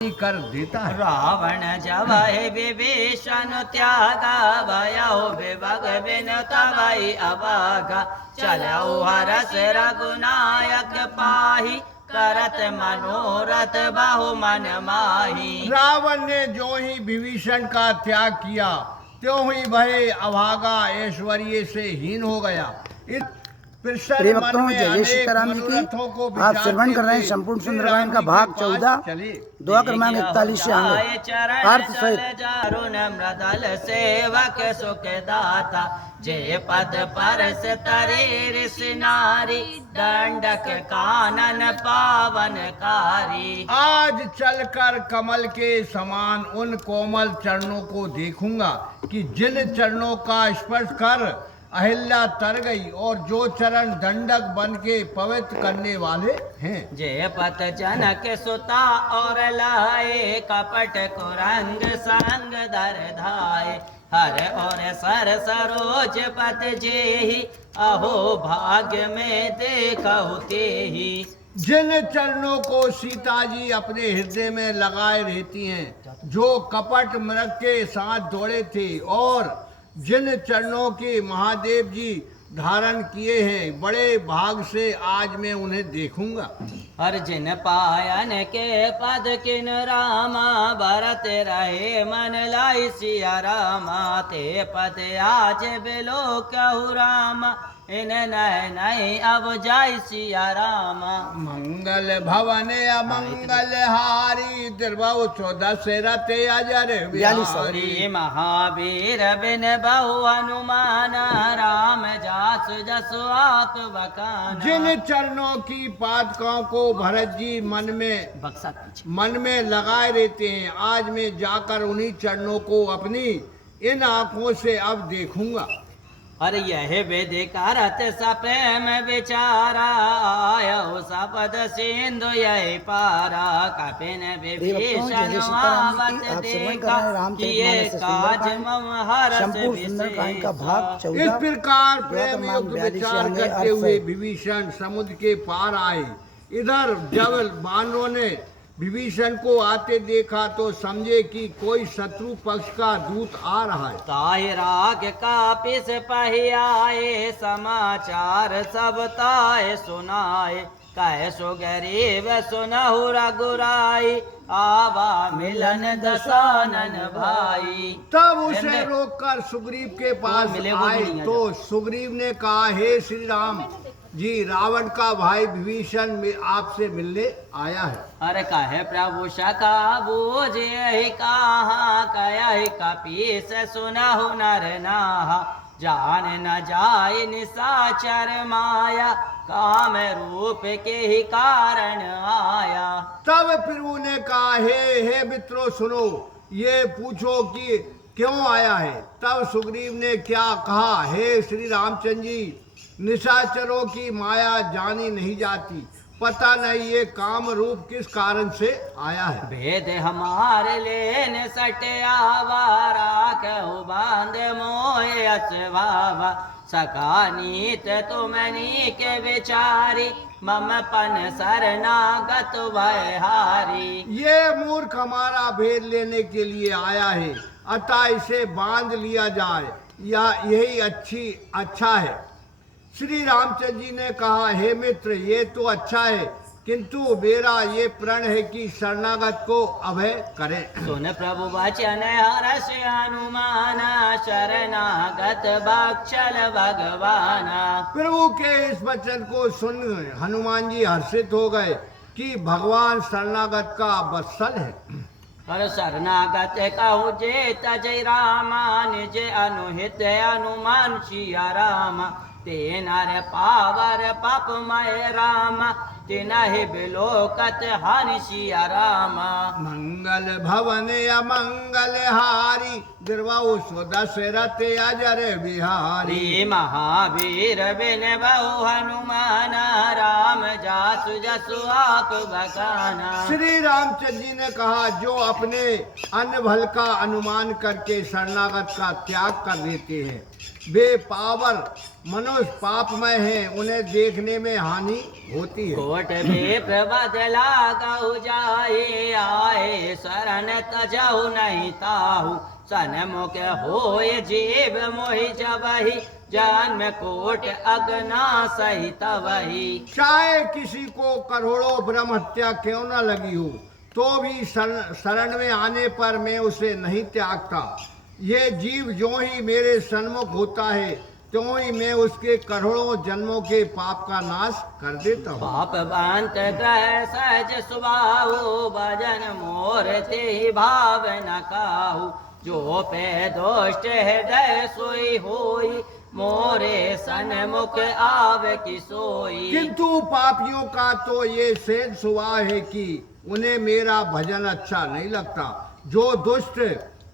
कर देता है। रावण जब विभीषण त्यागा भयो विभग बिन तवई अभागा चलऊ हरस रघुनायक पाही करत मनोरथ बहु मन माही। रावण ने जो ही विभीषण का त्याग किया त्यों ही वह अभागा ऐश्वर्य से हीन हो गया। इस प्रिय भक्तों, जय जय सीताराम जी की आप श्रवण कर रहे हैं संपूर्ण सुंदर रामायण का भाग 14 दुआ क्रमांक 41 से आगे अर्थ सहित। मृदल सेवक सुख दाता जय पद परस तरे ऋषि नारी दंडक कानन पावनकारी। आज चलकर कमल के समान उन कोमल चरणों को देखूंगा कि जिन चरणों का स्पर्श कर अहिल्या तर गई और जो चरण दंडक बन के पवित्र करने वाले हैं। जय पत जनक सुता और लाए कपट कुरंग संग दर धाये हर और सर सरोज पत जेहि अहो भाग्य में देखहु तेहि। जिन चरणों को सीता जी अपने हृदय में लगाए रहती हैं, जो कपट मृग के साथ दौड़े थे और जिन चरणों के महादेव जी धारण किए हैं, बड़े भाग से आज मैं उन्हें देखूंगा। हर जिन पायन के पद किन रामा भरत रहे मन लाई सिया रामा ते पद आज बिलो कहु रामा इन नय नय अब जाय सिया रामा। मंगल भवन अमंगल हारी द्रवौ दशरथ अजर बिहारी महावीर बिन बहु हनुमान राम जासु जसु आक बकाना। जिन चरणों की पादुकाओं को भरत जी मन में लगाए रहते हैं, आज मैं जाकर उन्हीं चरणों को अपनी इन आंखों से अब देखूंगा। अरे यह वेद करत सप्रेम विचारा आयो सपद सिंधु यही पारा कपिन विभीषण आवत देखा किए काज मम हरस विशेषा। इस प्रकार प्रेम युक्त विचार करते हुए विभीषण समुद्र के पार आए। इधर जब बानरों ने विभीषण को आते देखा तो समझे कि कोई शत्रु पक्ष का दूत आ रहा है। ताहि राग कापिस पहि आए समाचार सब ताय सुनाए कह सो गरीब सुनहु रघुराई आवा मिलन दशानन भाई। तब उसे रोककर सुग्रीव के पास आए तो सुग्रीव ने कहा, हे श्री राम जी, रावण का भाई विभीषण में आपसे मिलने आया है। अरे कहे प्रभु सका बोझ यही कहा कह कपीस सुनहु नर नाहा जान न जाय निशाचर माया काम रूप के ही कारण आया। तब प्रभु ने कहा, हे मित्रों सुनो, ये पूछो कि क्यों आया है। तब सुग्रीव ने क्या कहा, हे श्री रामचंद्र जी, निशाचरों की माया जानी नहीं जाती, पता नहीं ये काम रूप किस कारण से आया है। भेद हमारे लेन सटे आवारा कहु बांध मोय असवावा सका नीत तुमनी के विचारी मम पन शरणागत वहारी। ये मूर्ख हमारा भेद लेने के लिए आया है, अतः इसे बांध लिया जाए या यही अच्छा है। श्री रामचंद्र जी ने कहा, हे मित्र, ये तो अच्छा है, किंतु मेरा ये प्रण है कि शरणागत को अभय करें। सुन प्रभु वचन हर्ष हनुमान शरणागत बक्षल भगवाना। प्रभु के इस वचन को सुन हनुमान जी हर्षित हो गए कि भगवान शरणागत का वत्सल है। हर शरणागत कहु जे तजय रामा निज अनुहित हनुमान सिया रामा तेनर पावर पापमय रामा तिनहि बिलोकत हनि सिया रामा। मंगल भवन अमंगल हारी द्रवौ दशरथ अजर बिहारी। महावीर बिन बहु हनुमान राम जासु जसु आप बकाना। श्री रामचंद्र जी ने कहा, जो अपने अन्न भल का अनुमान करके शरणागत का त्याग कर देते हैं, वे पावर मनुष्य पापमय हैं, उन्हें देखने में हानि होती है। कोट में प्रबदला गौ जाए, आए शरण तजहु नहीं ताहु, सन्मुख होय जीव मोहि जबहि, जन्म कोट अगना सहित वही। चाहे किसी को करोड़ों ब्रह्म हत्या क्यों न लगी हो, तो भी शरण में आने पर मैं उसे नहीं त्यागता। ये जीव जो ही मेरे सन्मुख होता है, त्यों ही मैं उसके करोड़ों जन्मों के पाप का नाश कर देता हूँ। पाप बांत ग्रह सहज स्वभाव, भजन मोर ते भाव न काहू, जो पे दोष्ट हृदय सोई होई, मोरे सन्मुख आव की सोई। किंतु पापियों का तो ये सेज स्वभाव है कि उन्हें मेरा भजन अच्छा नहीं लगता। जो दुष्ट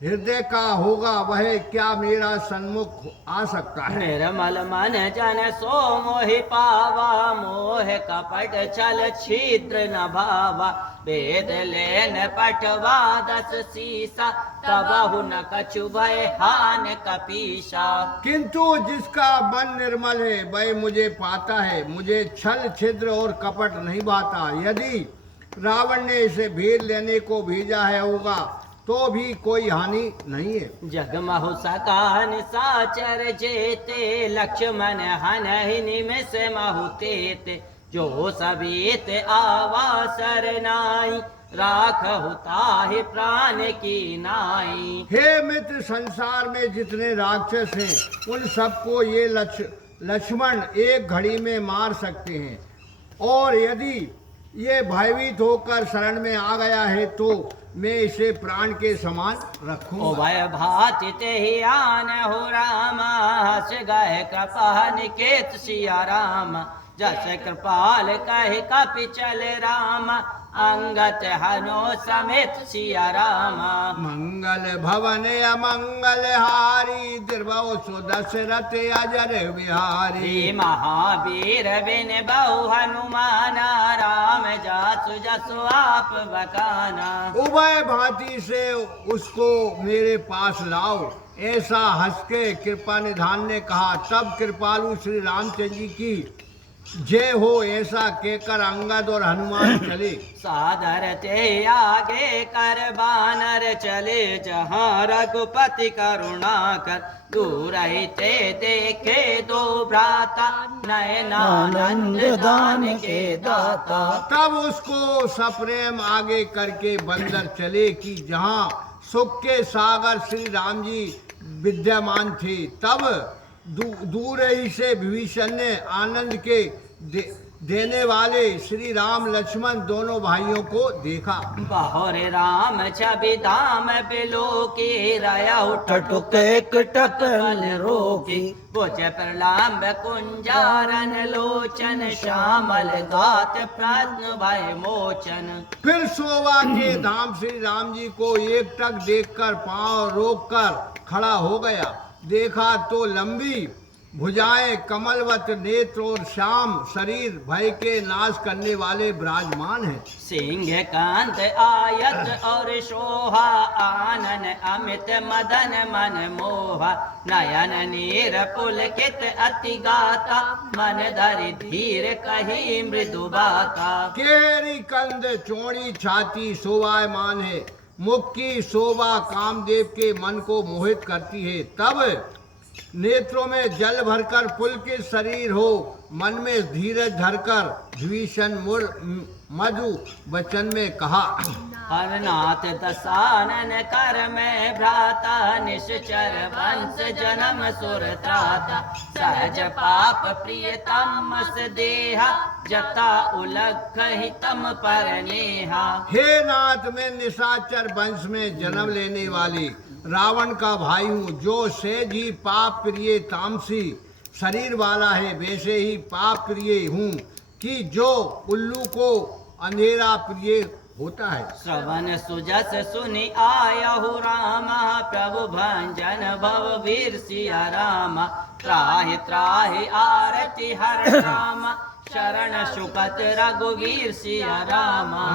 हृदय का होगा वह क्या मेरा सन्मुख आ सकता है। निर्मल मन जन सो मोहि पावा, मोह कपट छल छिद्र न भावा, वेद लेन पठवा 10 सीसा, तबहु न कछु भय हान कपीसा। किंतु जिसका मन निर्मल है वह मुझे पाता है, मुझे छल छिद्र और कपट नहीं भाता। यदि रावण ने इसे भेद लेने को भेजा है होगा तो भी कोई हानि नहीं है। जगमहु सकान साचर जेते, लक्ष्मण हनहि निमिष महु तेते, जो सबीत आवा सरनाई, राखहु ताहि प्राण की नाई। हे मित्र, संसार में जितने राक्षस हैं उन सबको ये लक्ष्मण एक घड़ी में मार सकते हैं, और यदि ये भयभीत होकर शरण में आ गया है तो मैं इसे प्राण के समान रखूंगा। भय भाति ही आन हो रामा, हस गए कृपा निकेत सिया राम, जस कृपाल कह कपि चल राम, अंगत हनो समेत सिया राम। मंगल भवन अमंगल हारी, द्रवौ सुदशरथ अजर बिहारी। महावीर बिन बहु हनुमाना, राम जासु जसु आप बकाना। उभय भांति से उसको मेरे पास लाओ, ऐसा हंस के कृपा निधान ने कहा। तब कृपालु श्री रामचंद्र जी की जय हो ऐसा कहकर अंगद और हनुमान चले। सादर ते आगे कर बानर चले, जहाँ रघुपति करुणा कर, दूर ते देखे दो भ्राता, नयनानंद दान के दाता। तब उसको सप्रेम आगे करके बंदर चले कि जहाँ सुख के सागर श्री राम जी विद्यमान थे। तब दूर ही से विभीषण ने आनंद के देने वाले श्री राम लक्ष्मण दोनों भाइयों को देखा। बहुर राम छवि धाम बिलो की, रया टटुक एक टपन रोकी, बुझ प्रलाम्ब कुंजारन लोचन, श्यामल गात प्रश्न भय मोचन। फिर शोभा के धाम श्री राम जी को एक टक देखकर पांव रोककर खड़ा हो गया। देखा तो लंबी भुजाएं, कमलवत नेत्र और श्याम शरीर, भय के नाश करने वाले विराजमान हैं। सिंह कांत आयत और शोभा, आनन अमित मदन मन मोहा, नयन नीर पुलकित अति गाता, मन धरि धीर कही मृदु बाता। केरी कंद चौड़ी छाती शोभायमान है, मुख की शोभा कामदेव के मन को मोहित करती है। तब नेत्रों में जल भरकर पुलकित शरीर हो, मन में धीरज धरकर विभीषण मधु वचन में कहा। हरनाथ दसानन कर में भ्राता, निश्चर वंश जन्म सुर त्राता, सहज पाप प्रियतम देहा, जता उलख हितम पर नेहा। हे नाथ, मैं निशाचर वंश में जन्म लेने वाली रावण का भाई हूँ, जो सहज ही पाप प्रिय तामसी शरीर वाला है, वैसे ही पाप प्रिय हूँ कि जो उल्लू को अंधेरा प्रिय होता है। श्रवण सुजस सुनि आयहु रामा, प्रभु भंजन भव वीर सिया रामा, त्राहि त्राहि आरति हर रामा, शरण सुकत रघुवीर सिया रामा।